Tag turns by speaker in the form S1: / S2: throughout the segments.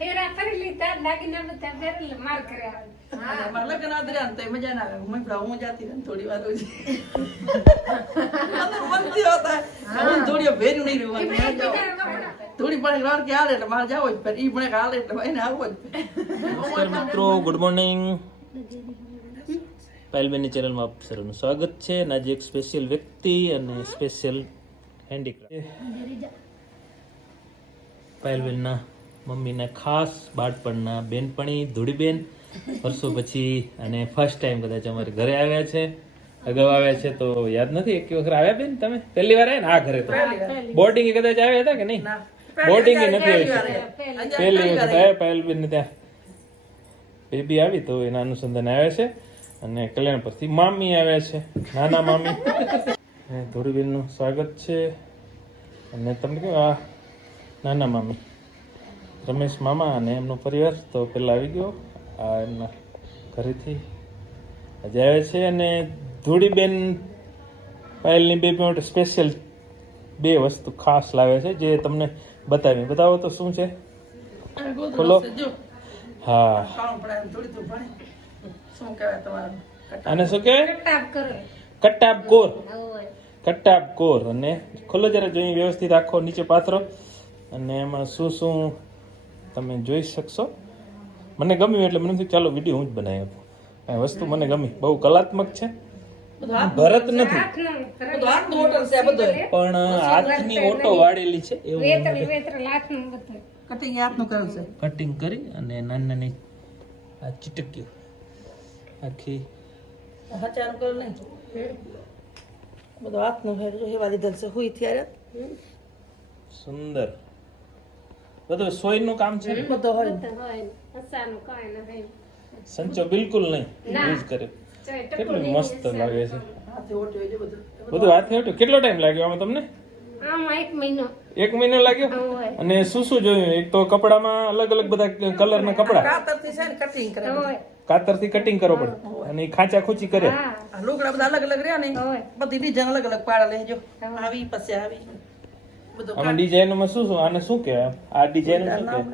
S1: ફેરા ફરી લીધા દાગીના બધા ફેરેલ માર કર્યા
S2: અને અમારા લગ્ન આદર્યા ને મજા ના આવે. હું ભલા હું જાતી રહી થોડી વાર રોજ અંદર મન થયો. હતા હું થોડી ભેર્યું નહીં રહેવાનું.
S1: એમને
S2: ત્યાં જાઓ.
S1: એકબીજાને વખોડા.
S2: થોડી પણ વાર કે હાલે એટલે મારે જાવો જ ઈ પણ હાલે એટલે એને આવવો જ
S3: મિત્રો ગુડ મોર્નિંગ પાયલબેનની ચેનલમાં આપ સર્વનું સ્વાગત છે. અને આજે એક સ્પેશિયલ વ્યક્તિ અને સ્પેશિયલ હેન્ડીક્રાફ્ટ પાયલબેનના મમ્મીના ખાસ બાળપણના બેનપણી ધૂળીબેન વર્ષો પછી અને ફર્સ્ટ ટાઈમ કદાચ અમારે ઘરે આવ્યા છે. અગાઉ આવ્યા છે તો યાદ નથી એક વખત આવ્યા બેન તમે? પહેલી વાર આવ્યા ને? આ ઘરે તો? બોર્ડિંગ કદાચ આવ્યા હતા કે નહીં? બોર્ડિંગ નથી આવી પહેલી વખત આવ્યા પાયલબેન બેન ત્યાં બેબી આવી તો એના અનુસંધાન આવ્યા છે અને કલ્યાણ પરથી મામી આવ્યા છે. નાના મામી. ધોળીબેનનું સ્વાગત છે. અને તમને કેવું આ નાના મામી? રમેશ મામા અને એમનો પરિવાર તો પહેલાં આવી ગયો. આ એમના ઘરેથી આજે આવે છે અને ધૂળીબેન પાયલની બેબી માટે સ્પેશિયલ બે વસ્તુ ખાસ લાવે છે જે તમને બતાવી બતાવો તો શું છે? ખોલો. હા. અને શું કહેવાય
S1: કટાપ
S3: કટ્ટાબ કોર.
S1: કટાપ
S3: કટ્ટાબ કોર. અને ખોલો જરા જોઈએ વ્યવસ્થિત આખો નીચે પાથરો. અને એમાં શું શું તમે જોઈ શકશો. મને ગમ્યું એટલે મને ચાલો વીડિયો હું જ બનાવી આપું. કાંઈ વસ્તુ મને ગમી. બહુ કલાત્મક છે.
S2: બધું
S3: ભરત નથી. પણ હાથની ઓટો વાળેલી છે એવું
S2: કટિંગ છે.
S3: કટિંગ કરી અને નાની નાની આ ચીટક્યું. આખી
S2: હચારું કરેલ નહીં. બધું હાથનું છે એવા લીધેલ છે. હુઈ ત્યારે
S3: સુંદર. બધું સોયનું કામ છે ને?
S2: બધું હોય
S1: હસાનું કાંઈ ન હોય.
S3: સંચો બિલકુલ નહીં. યુઝ કરે. કેટલું મસ્ત લાગે છે.
S2: બધું.
S3: બધું હાથે ઓટ્યું કેટલો ટાઈમ લાગ્યો આમાં તમને?
S1: એક મહિનો.
S3: એક મહિનો લાગ્યો? અને શું શું જોયું? એક તો કપડામાં અલગ અલગ બધા કલરના કપડા.
S2: કાતરથી છે ને કટિંગ કરે
S3: કાતરથી કટિંગ કરવો પડે અને ખાંચા ખૂચી કરે.
S2: લુગડા બધા અલગ અલગ રહ્યા ને. બધી ડિઝાઇન અલગ અલગ પાડે. લેજો. આવી પછી આવી.
S3: આમાં ડિઝાઇનમાં શું શું? આને શું કહેવાય? આ ડિઝાઇન શું કહેવાય?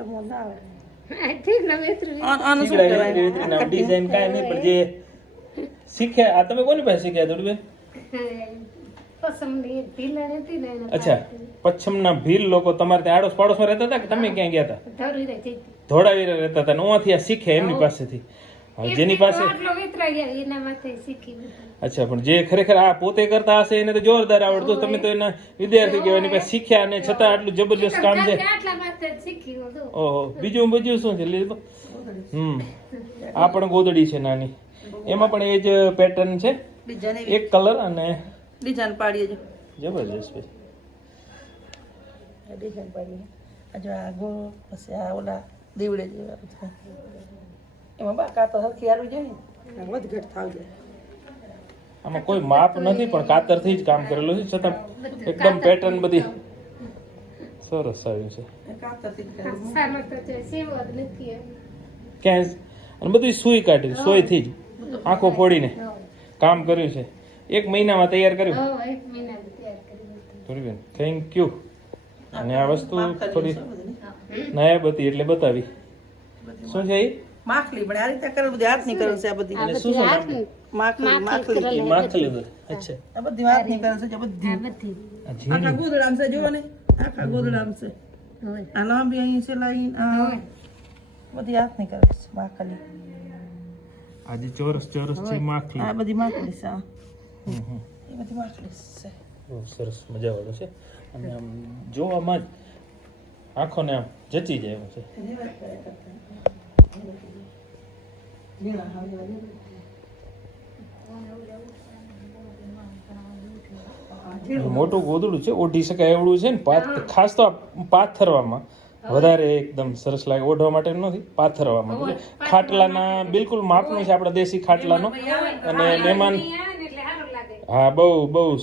S3: ડિઝાઇન કાંઈ નહીં પણ જે શીખ્યા આ તમે કોની પાસે શીખ્યા દુર્બેન
S1: પસંદ ઢીલા હતી ને
S3: અચ્છા પચ્છમના ભીલ લોકો તમારે ત્યાં આડોશ પાડોશમાં રહેતા હતા કે તમે ક્યાં ગયા હતા? ધોળાવીરા રહેતા હતા ને ઓથી આ શીખ્યા એમની પાસેથી. જેની પાસે
S1: આટલો વિતરાઈ ગયા એના માથે શીખી બધું.
S3: અચ્છા પણ જે ખરેખર આ પોતે કરતા હશે એને તો જોરદાર આવડતું તમે તો એના વિદ્યાર્થી કહેવાય એની પાસે શીખ્યા અને છતાં આટલું જબરજસ્ત કામ છે. ઓહો બીજું બીજું શું છે? લીધું હમ. આ પણ ગોદડી છે નાની. એમાં પણ એ જ પેટર્ન છે. એક કલર અને
S2: ડિઝાઇન પાડીએ
S3: જબરજસ્ત
S2: ડિઝાઇન પાડીએ. આ જો આ ગો પછી આ ઓલા દીવડે જેવા એમાં બાકા તો હરખી આવી જોઈએ ને વધ ઘટ થાવ જાય.
S3: આમાં કોઈ માપ નથી પણ કાતરથી જ કામ કરેલું છે છતાં એકદમ પેટર્ન બધી સરસ આવ્યું છે. ક્યાંય અને બધી સુઈ કાઢી સોયથી જ. આંખો ફોડીને કામ કર્યું છે. એક મહિનામાં તૈયાર કર્યું?
S1: હો, એક મહિનામાં તૈયાર કરી દીધું.
S3: ધોરીબેન થેન્ક યુ અને આ વસ્તુ થોડી. નાયબ હતી એટલે બતાવી. શું છે એ?
S2: માખલી પણ આ રીતે કરેલ બધી હાથની કરેલ છે આ બધી.
S3: શું શું
S2: માખલી? માખલી
S3: માખલી અચ્છા.
S2: આ બધી હાથની કરેલ છે જો બધી.
S1: બધી.
S2: આખા ગોદડામ છે જોવો ને. આખા ગોદડામ છે. આ લાંબી અહીં છે લાઈન. આ બધી હાથની કરેલ છે માખલી.
S3: આજે ચોરસ ચોરસ છે માખલી.
S2: આ બધી માખલી છે આ.
S3: હમ, હમ.
S2: એ બધી માખલી છે.
S3: બહુ સરસ મજાવાળો છે. અને આમ જોવામાં જ આંખોને આમ જચી જાય એવું છે.
S2: લીલા હારી વાળી.
S3: મોટું ગોદડું છે ઓઢી શકાય એવડું છે ને પાથ ખાસ તો પાથરવામાં. વધારે એકદમ સરસ લાગે. ઓઢવા માટે નથી પાથરવામાં. ખાટલાના બિલકુલ માપનું છે આપણા દેશી ખાટલાનો. અને મહેમાન હા બહુ બહુ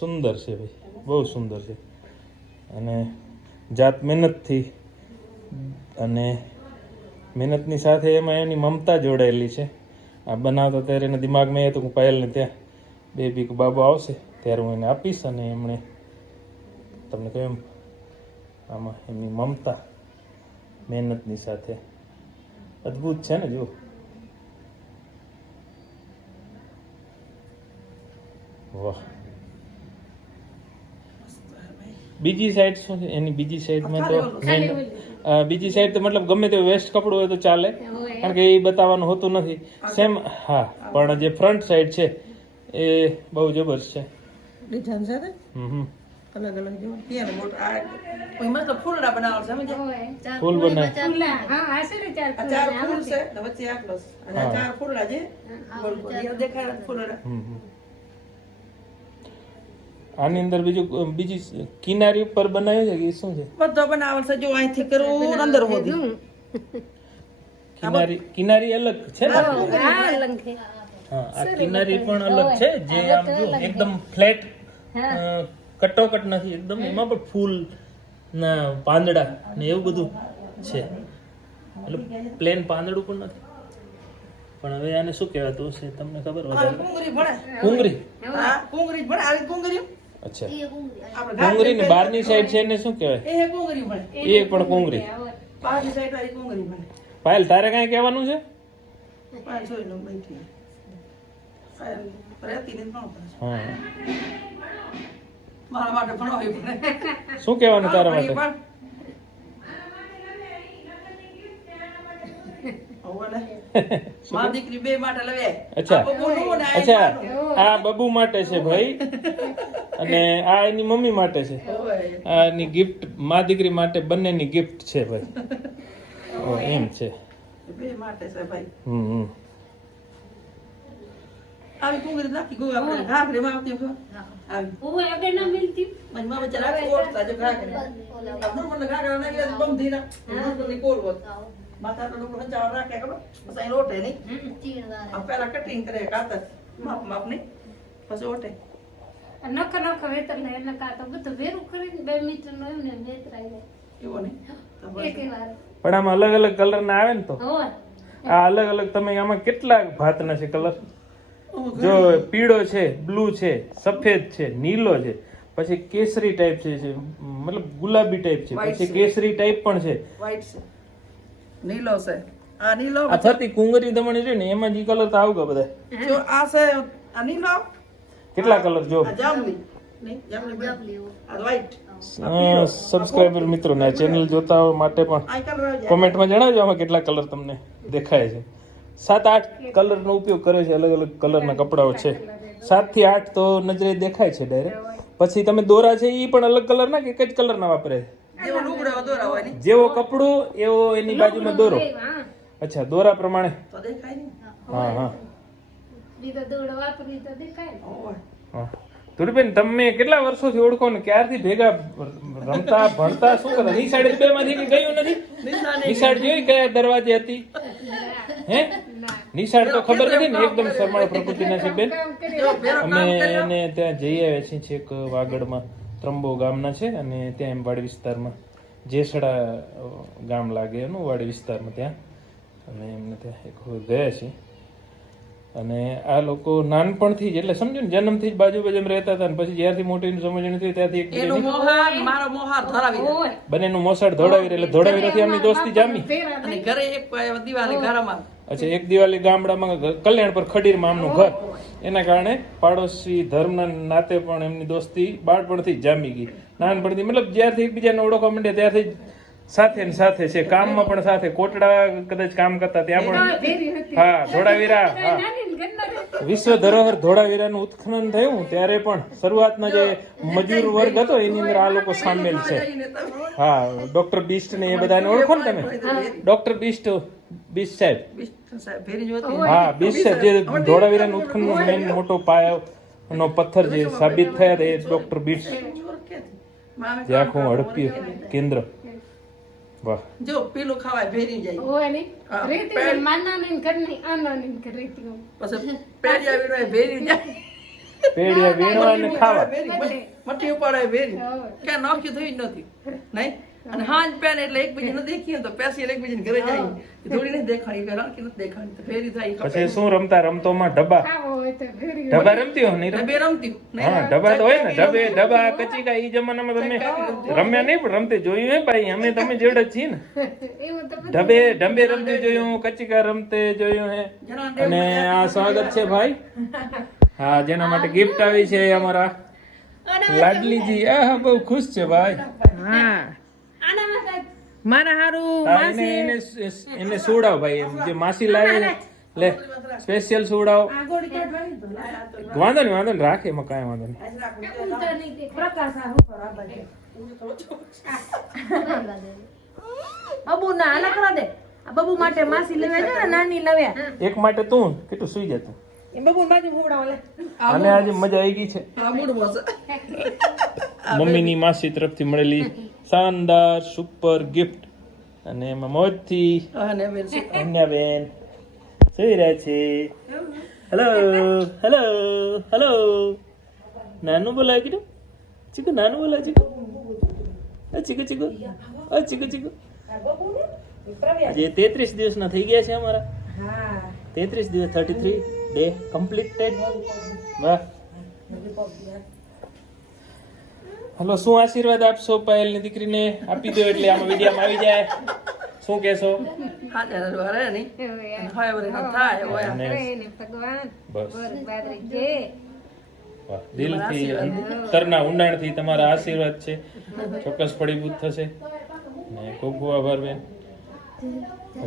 S3: સુંદર છે ભાઈ. બહુ સુંદર છે. અને જાત મહેનતથી અને મહેનતની સાથે એમાં એની મમતા જોડાયેલી છે. આ બનાવતા ત્યારે એના દિમાગમાં એ હતું હું પાયલને ત્યાં બે બીક બાબો આવશે, ત્યારે હું એને આપીશ અને એમણે તમને કહ્યું આમાં એમની મમતા, મહેનતની સાથે. અદ્ભુત છે ને જો વાહ. બીજી સાઈડ શું છે? એની બીજી સાઈડમાં તો બીજી સાઈડ તો મતલબ ગમે તે વેસ્ટ કપડું હોય તો ચાલે કારણ કે એ બતાવવાનું હોતું નથી. સેમ હા પણ જે ફ્રન્ટ સાઈડ છે એ બહુ જબરજસ્ત છે.
S2: ડિઝાઇન સાથે
S3: હમ હમ.
S2: અલગ અલગ જો ત્યાં મોટ? આ કોઈ ફૂલડા બનાવવા છે
S3: ફૂલ બનાય
S1: ફૂલા. હા, આ છે ને ચાર
S2: આ ચાર ફૂલ છે ને વચ્ચે આટલો અને ચાર ફૂલડા છે. ગોળ ગોળ. દેખાય ફૂલડા.
S3: હમ હમ. આની અંદર બીજું બીજી કિનારી ઉપર બનાવ્યું છે કે શું છે?
S2: બધો બનાવલ છે. જો અહીંથી કરું અંદર હોધી
S3: કિનારી કિનારી અલગ છે ને?
S1: અલગ છે.
S3: હા આ કિનારી પણ અલગ છે જે આમ જો એકદમ ફ્લેટ કટોકટ નથી એકદમ એમાં પણ ફૂલ ના પાંદડા ને એવું બધું છે. એટલે પ્લેન પાંદડું પણ નથી. પણ હવે આને શું કહેવાતું હશે તમને ખબર વધારે
S2: કુંગરી ભણે.
S3: કુંગરી
S2: હા કુંગરી ભણે. આવી કુંગરી
S3: અચ્છા. કોંગરી ને બહારની સાઈડ છે એને શું કહેવાય?
S2: એ કોંગરી ભણે.
S3: એ પણ કુંગરી
S2: બહારની સાઈડ વાળી કોંગરી ભણે.
S3: પાયલ તારે કાંઈ કહેવાનું છે?
S2: પાંચ જોઈ લઉં બેઠી પાયલ રહેતી નથી
S3: હા.
S2: મારા માટે ભણવાવી પડે
S3: શું કહેવાનું તારા માટે?
S2: પણ. હોવે ને. મારી દીકરી બે માટે લઈ
S3: અચ્છા. અચ્છા. આ બબુ માટે છે ભાઈ. અને આ એની મમ્મી માટે છે. આ એની ગિફ્ટ મા દીકરી માટે બંનેની ગિફ્ટ છે ભાઈ. એમ છે.
S2: બે માટે છે ભાઈ.
S3: હમ હમ.
S2: આવી કુંગરી નાખી ગયું આપણે. ઘાઘરીમાં આવતી આવી.
S1: ઓય, આગળ ના મિલતી.
S2: મારી મા બચારા આખી જો ઘાઘરી. આપણું મને ઘાઘરા નાખી દે તો બમ. લોકો રાખે ખબર? પછી નહીં. પહેલા કટિંગ કરે કાતર માપ માપની પછી ઓટે.
S1: નખ નખ વેતર ને એટલે કા તો બધું ભેરું કરીને બે મીટરનું એમને ને વેતરાઈ જાય.
S2: એવો ને
S1: એક વાર.
S3: પણ આમાં અલગ અલગ કલર ના આવે ને તો? આ અલગ અલગ તમે આમાં કેટલા ભાતના છે કલર જો પીળો છે બ્લુ છે સફેદ છે નીલો છે પછી કેસરી ટાઈપ છે છે મતલબ ગુલાબી ટાઈપ છે પછી કેસરી ટાઈપ પણ છે.
S2: વ્હાઈટ છે. નીલો છે. આ નીલો
S3: આ થતી કુંગરી દમણી છે ને એમાં જી કલર તો આવગા બધા
S2: જો આ છે આ નીલો?
S3: કેટલા કલર જો?
S2: આ જાંબલી નહીં આ
S3: સબસ્ક્રાઈબર મિત્રો ને ચેનલ જોતા માટે પણ કોમેન્ટમાં જણાવજો આમાં કેટલા કલર તમને દેખાય છે. સાત આઠ કલરનો ઉપયોગ કરે છે અલગ અલગ કલરના કપડાઓ છે. સાતથી આઠ તો નજરે દેખાય છે ડાયરેક્ટ પછી તમે દોરા છે એ પણ અલગ કલરના કે એક જ કલરના વાપરે? છે
S2: જેવો
S3: કપડું એવો એની બાજુમાં દોરો. અચ્છા દોરા પ્રમાણે?
S2: તો દેખાય નહીં
S3: હા હા. ધુરીબેન તમે કેટલા વર્ષોથી ઓળખો ને ક્યારથી ભેગા રમતા ભણતા શું કરતા? નિશાળે બે માંથી ગયું નથી? નિશાળ જોઈ કયા દરવાજે હતી? હે? નિશાળ તો ખબર નથી ને એકદમ સરમાળ પ્રકૃતિના છે બેન. અમે એને ત્યાં જઈ આવ્યા છીએ છેક વાગડમાં ત્રંબો ગામના છે અને ત્યાં એમ વાડી વિસ્તારમાં. જેસડા ગામ લાગે એનું વાડી વિસ્તારમાં ત્યાં. અમે એમને ત્યાં એક ગયા છીએ. અને આ લોકો નાનપણથી જ એટલે સમજો ને જન્મથી જ બાજુ બાજુ રહેતા હતા પછી જ્યારથી મોટી સમજણ થઈ ત્યાંથી
S2: એક
S3: બંને
S2: મોહાર મારો મોહાર ધરાવી દે.
S1: હોય.
S3: બંનેનું મોસાળ ધોળાવી એટલે ધોડાવી નથી આમની દોસ્તી જામી.
S2: અને ઘરે એક દિવાળી ઘરમાં
S3: અચ્છા એક દિવાળી ગામડામાં કલ્યાણ પર ખડીરમાં આમનું ઘર. એના કારણે પાડોશી ધર્મના નાતે પણ એમની દોસ્તી બાળપણથી જ જામી ગઈ. નાનપણથી મતલબ જ્યારથી એકબીજાને ઓળખવા માંડ્યા ત્યારથી જ સાથે ને સાથે છે. કામમાં પણ સાથે. કોટડા કદાચ કામ કરતા ત્યાં પણ. હા ધોળાવીરા હા. વિશ્વ ધરોહર ધોળાવીરાનું ઉત્ખનન થયું ત્યારે પણ શરૂઆતના જે મજૂર વર્ગ હતો એની અંદર આ લોકો સામેલ છે. હા ડોક્ટર બિસ્ટ ને એ બધાને ઓળખો ને તમે? ડોક્ટર બિસ્ટ બિસ્ટ સાહેબ?
S2: બિસ્ટ સાહેબ ફેરી જોતી
S3: હા બિસ્ટ સાહેબ જે ધોળાવીરાનું ઉત્ખનનનો મેઇન મોટો પાયો નો પથ્થર જે સાબિત થયા એ ડોક્ટર બિસ્ટ.
S2: મામે
S3: જે આખું હડપ્યું કેન્દ્ર.
S2: જો પેલું ખવાય ભેરી જાય.
S1: હોય નહીં. ને માનાની ને ઘરની, આનાની ને ઘર રહેતી હું.
S2: પછી પેડિયા વીરવાય ભેરી જાય.
S3: પેડિયા વીણવા ને ખાવા.
S2: મટી મઠી ઉપાડાય
S1: ભેરી.
S2: ક્યાં નોખ્યું થયું જ નથી. નહીં? અને હાંજ પેન એટલે એકબીજાને દેખીએ ને તો પેસી એટલે એકબીજાને ઘરે જાય. થોડી નથી દેખાણી કે નથી દેખાણી તો ફેરી થાય
S3: પછી શું રમતા? રમતોમાં ડબ્બા.
S1: ખાવો. હોય તો ફેરી
S3: ડબ્બા રમતી હો નહીં
S2: બે રમતી
S3: હા ડબ્બા તો હોય ને. ડબ્બે ડબ્બા કચીકા ઈ જમાનામાં તમે રમ્યા નહીં પણ રમતે જોયું હે ભાઈ. અમે તમે જેવડા છીએ ને.
S1: એવું તો બધું
S3: ડબ્બે ડબ્બે રમતે જોયું કચીકા રમતે જોયું હે. અને આ સ્વાગત છે ભાઈ. હા જેના માટે ગિફ્ટ આવી છે અમારા લાડલીજી. આ બહુ ખુશ છે ભાઈ.
S4: હા. મારા હારું
S3: એને એને એને ભાઈ. જે માસી લાવે લે સ્પેશિયલ સુવડાવ. વાંધો નહીં વાંધો નહીં રાખે એમાં કાંઈ વાંધો નહીં.
S4: બબુ ના આના કરા દે બબુ માટે માસી લેવા છે ને નાની લાવ્યા
S3: એક માટે તું? કેટલું સુઈ જતું અને આજે મજા આવી ગઈ છે.
S2: મમ્મી ની
S3: મમ્મીની માસી તરફથી મળેલી શાનદાર સુપર ગિફ્ટ અને એમાં મોજથી
S2: અને બેન
S3: અન્યાબેન. સુઈ રહ્યા છે. હેલો હેલો હેલો નાનું બોલાય કીધું? ચીકુ, નાનું બોલાય ચીકુ. ચીકુ ચીકુ. અ ચીકુ ચીકુ. આજે તેત્રીસ દિવસના થઈ ગયા છે અમારા. તેત્રીસ દિવસ થર્ટી થ્રી ડે કમ્પ્લીટેડ વાહ. હલો, શું આશીર્વાદ આપશો પાયલની દીકરીને? આપી દો એટલે આમાં વિડીયોમાં આવી જાય. શું કહેશો?
S2: હા ત્યારે વરે નહીં. હોય વરે ના થાય હોય
S1: ભગવાન
S3: બસ.
S1: બાદરી જે
S3: વાહ દિલથી અંતરના ઊંડાણથી તમારા આશીર્વાદ છે. ચોક્કસ ફળીભૂત થશે. ને ખૂબ ખૂબ આભાર બેન.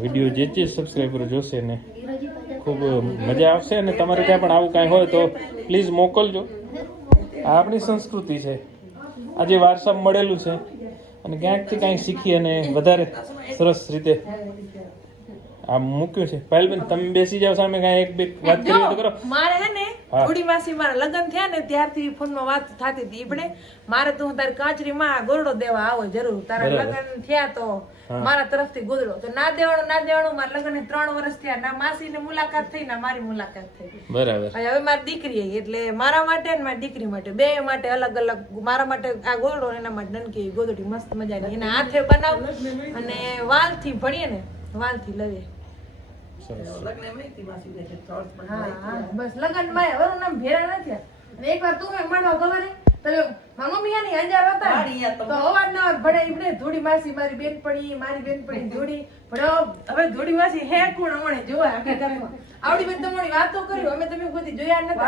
S3: વીડિયો જે જે સબસ્ક્રાઈબર જોશે ને ખૂબ મજા આવશે અને તમારે ત્યાં પણ આવું કાંઈ હોય તો પ્લીઝ મોકલજો. આ આપણી સંસ્કૃતિ છે. આજે વારસા મળેલું છે. અને ક્યાંકથી કાંઈ શીખી અને વધારે સરસ રીતે આ મૂક્યું છે. પાયલબેન તમે બેસી જાઓ સામે કાંઈ એક બે વાત કરી તો કરો.
S4: મારે હે ને થોડી માસી મારા લગ્ન થયા ને ત્યારથી ફોનમાં વાત થતી હતી. આપણે મારે તું તારી કાચરી માં ગોરડો દેવા આવો જરૂર. તારા લગ્ન થયા તો. મારા તરફથી ગોદડો તો ના દેવાનું ના દેવાનું મારા લગ્ન ત્રણ વર્ષ થયા. ના માસી ને મુલાકાત થઈ ના મારી મુલાકાત થઈ.
S3: બરાબર.
S4: હવે હવે મારી દીકરી એટલે મારા માટે ને મારી દીકરી માટે. બે માટે અલગ અલગ મારા માટે આ ગોદડો એના માટે નનકી ગોદડી મસ્ત મજાની. એના હાથે બનાવ અને વાલથી ભણીએ ને વાલથી લઈએ. બસ લગનમાં હવે નામ ભેરા નથી અને એકવાર તું એ મળવા ખબર તમે મમ્મી આની અંજાર હતા?
S2: વાડી તો.
S4: તો અવારનવાર ભણે ઈવડે ધૂળી માસી મારી બેનપણી મારી બેનપણી ધૂળી ભણ્યો હવે ધૂળી માસી હે કોણ હમણે જોવા હકીકતમાં આવડી બધી તમારી વાતો કરી અમે તમે બધી જોયા.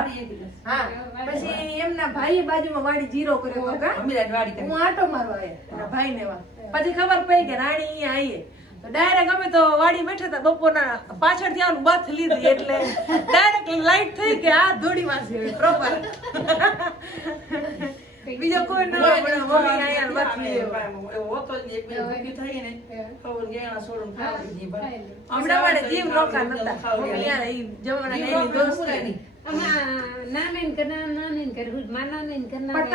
S4: હા પછી એમના ભાઈ બાજુમાં વાડી જીરો કર્યો હતો કા? હું આટો મારવા આવ્યા ભાઈ ને વા પછી ખબર પડી કે રાણી અહીંયા આવીએ. તો ડાયરેક્ટ અમે તો વાડી બેઠા હતા, બપોરના પાછળ ત્યાં બથ લીધી એટલે ડાયરેક્ટ લાઈટ થઈ કે આ ધોડી માસી પ્રોપર બીજો કોઈ ન આપણે મમ્મી અહીંયા બથ
S2: એવો હતો જ એક બે ભૂખી થઈ ને, ખબર ગેણા સોડું ખાવા દીધી ભાઈ.
S4: હમણાં મારે જીવ નોખા નતા. મમ્મી ઈ
S2: નહીં.
S4: પણ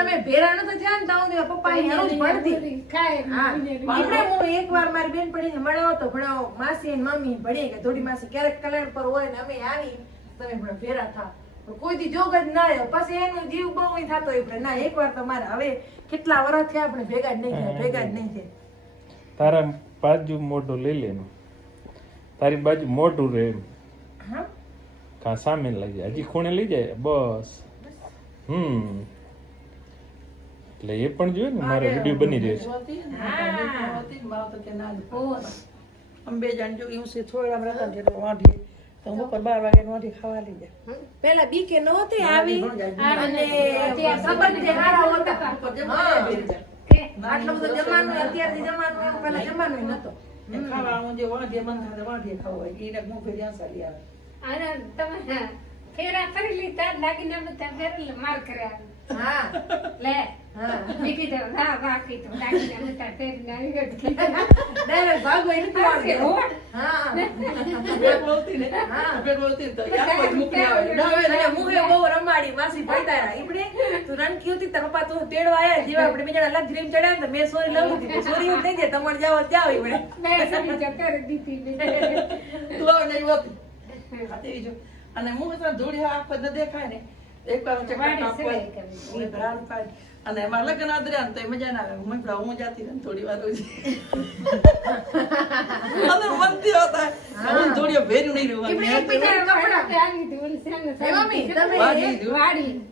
S4: માસી મમ્મી ભણી કે થોડી માસી ક્યારેક કલ્યાણ પર હોય ને અમે આવી તમે ભેરા થા પણ કોઈ દી જોગ જ ના આવ્યો. પછી એનો જીવ બહુ થતો એ ના એકવાર તો મારે હવે કેટલા વર્ષ થયા આપણે ભેગા જ નહીં થયા ભેગા જ નહીં થયા.
S3: તારા બાજુ મોઢું લઈ લે તારી બાજુ મોઢું રહે
S4: હા?
S3: કાં સામે લઈ જાય. હજી ખૂણે લઈ જાય? બસ. હમ. એટલે એ પણ જોયું ને મારો વીડિયો બની રહ્યો છે.
S2: હતી ને, હા. હતી ને, મારા તો કે ના જ.
S1: ઓહ,
S2: અમે બે જણ જો એવું છે થોડા રહેતા જેટલો વાંઢીએ. તો હું બાર વાગે વાંઢી ખાવા લઈ જાય
S4: પેલા બીકે નહોતી આવી અને સંબંધે હારા હતા. આટલું બધું જમાનું અત્યારથી જમાનું એવું પેલા જમાનું નતો.
S2: ખાવા હું જે વાંધે મન થાય વાંધે ખાવું હોય. એને મુખે જ્યાં સારી આવે.
S1: અને તમે ફેરા ફરી લીધા દાગીના બધા ફેરી માર કર્યા
S4: હા.
S1: લે. મેં હા.
S4: હા. હા. સોરી લઉં સોરી હું નહીં દે તમારે જાવ જાવ ઈપડે
S1: મેં સરી જો કરી દીધી મેં.
S2: તું આવે જો. અને તો ધૂળી આંખ ન દેખાય ને. એક વાર
S1: વાડી
S2: કાપવા ભરાડ પાડી. અને એમાં લગ્ન આદર્યા તો મજા ના આવે. હું પેલા હું જાતી રહે ને થોડી વાર અને મન થયો. હતા હું થોડી ભેર્યું નહીં રહેવાનું.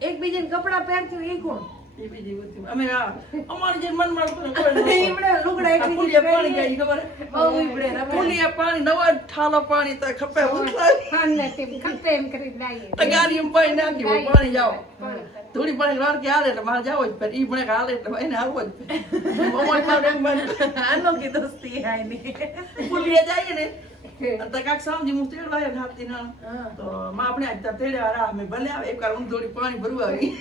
S4: એકબીજાને કપડા પહેરતું એ કોણ?
S2: એ બીજી. અમે આ અમારી જે મન મળતું
S4: લુગડા
S2: પાણી જાય ખબર?
S4: બહુ ઈમણે રમે.
S2: પાણી નવા ઠાલો પાણી તો ખપે ઉતરાય
S1: ખાંડને તે ખપે એમ કરી લાવીએ.
S2: તગારી એમ પાણી નાખી પાણી જાઓ. થોડી પાણી વાર કે હાલે એટલે મારે જાવ જ પડે. ઈ પણ હાલે એટલે એને આવો જ જાય ને. તો કાંઈક સમજી હું તેડવા આવ્યો ને હાથથી ના. તો માં આપણે આજ તેડવા આવ્યા. અમે ભલે આવે એક વાર હું થોડી પાણી ભરવા આવી.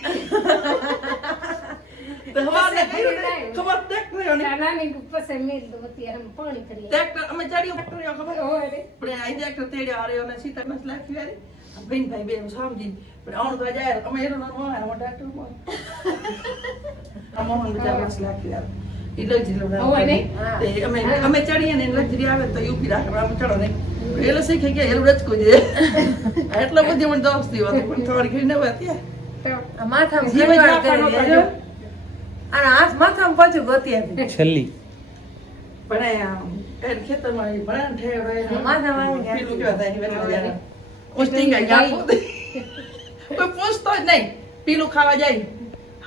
S1: રે.
S2: તેડ્યો મોહન બજાર લાખી તે અમે અમે ચડીએ ને લગજી આવે તો યુપી રાખે અમે ચડો ને. એટલે શીખે કે એનું રચકો છે. એટલા બધી મને દોસ્તી હતી પણ થોડી ઘણી ન હતી
S1: તો
S4: આ માથામાં
S2: જીવે
S4: ઘણી વાર
S2: નાખવાનો
S4: કરે
S2: કર્યો.
S4: છે. અને હાથ માથામાં પાછું ગોતી
S3: છેલ્લી.
S2: પણ એ આમ એ ખેતરમાં એ ભણે ને ઠેરો
S4: માથામાં
S2: પેલું કેવા થાય. પોસ્ટિંગ. કોઈ જ નહીં. પીલું ખાવા જાય.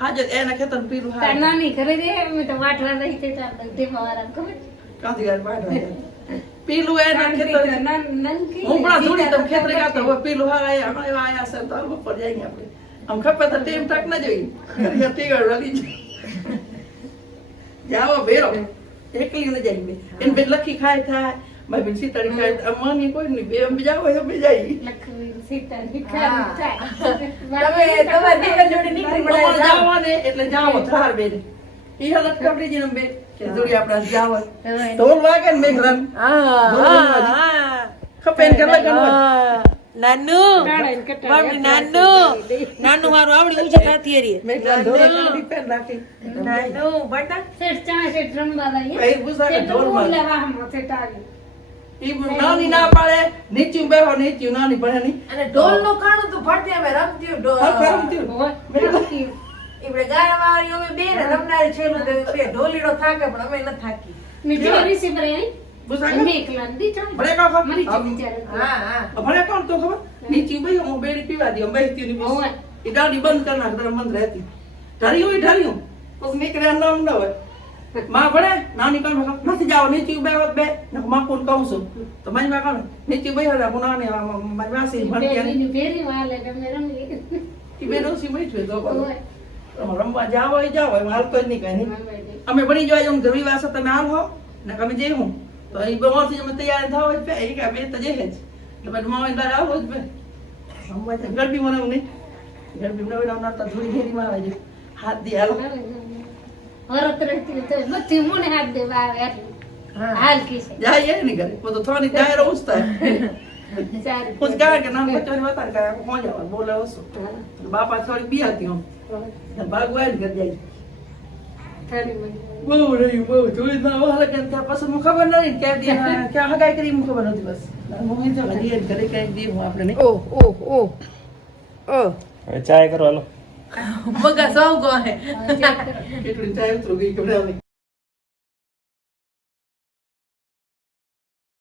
S2: હાજર એના ખેતર પીલું હા
S1: નાની ઘરે રે અમે તો વાટવા રહી તે તાર દેવા વાળા ખબર?
S2: કાંથી ગાય પાડવા પીલું એના ખેતર
S1: તો
S2: હું પણ થોડી
S1: જીતા
S2: ખેતરે ગાતો હવે પીલું હા આયા એવા આયા છે તો બપોર જાય આપણે. આમ ખપે તો ટેમ તક ન જોઈ. ઘરે જાવો ભેરો એકલી ન જાય બે. એને બે લખી ખાય થાય મારી બેન સીતાડી ખાય અમાની કોઈ નહીં. બે અમે જાવ અમે જાય
S1: લખવી.
S4: નાનું. નાનુ. નાનુ નાનુ મારું આવડી ઊંચે હરી નાનુ. બટા
S1: ચા રમવા આવી.
S2: ઈ નાની ના પાડે નીચું બેહો નીચું નાની ભણે નહીં.
S4: અને ઢોલનું ખાણું તો ફરતી અમે રમતી ઢોલ.
S2: હા, ખરું થયું.
S1: હોય. રમતી.
S4: ઈવડે ગાયવાળી અમે બે ને રમનારી છેલ્લું બે ઢોલીડો થાકે પણ અમે ન થાકી.
S2: ભલે કોણ તો ખબર? નીચું બેહો હું બેડી પીવા દઉં બેસતી ની એ દાડી બંધ કરી નાખ બંધ રહેતી. ઢાર્યું હોય નીકળ્યા નામ ન હોય. માં ભણે? નાની કામ. નથી જાવ. નીચું બે બે. ને માં કોણ કહું છું. તો મારી માં કામ નીચું બે હું નાની આ મારી માસી ભણતી
S1: ભેરી વાલે અમે રમીએ.
S2: ઈ બે ડોસી બેઠી હોય. તો. રમવા જાવ હોય જાવ હોય હાલ તો જ નહીં કઈ નહીં અમે ભણી જોઈએ એમ ઘણી વાર તમે હાલ હો ને અમે જઈ હું. તો એ બવાથી અમે તૈયાર થાવ જ પે એ કે બે તો જઈ જ એટલે પછી માં અંદર આવો જ બે. રમવા ગરબી મને નહીં ગરબી મને ઓલા નતા ધૂળી ઘેરીમાં આવે છે. હાથ દી હાલો.
S1: હરત
S2: જાય થોડી બાપા થોડી બિયાતી હું ભાગ વાય ઘર જાય બહુ રહ્યું બહુ જોઈ ના કે ત્યાં પછી મને ખબર નથી કે ત્યાં ક્યાં કરી મને ખબર નથી બસ હું તો એ ઘરે કઈ દી હું આપણે
S4: ઓહ ઓહ
S3: ઓહ ચાય કરો, હાલો.
S4: મગા સૌ ગો હે
S1: ચાર
S2: કેટલી ચાય ઉતરો ગઈ કપડે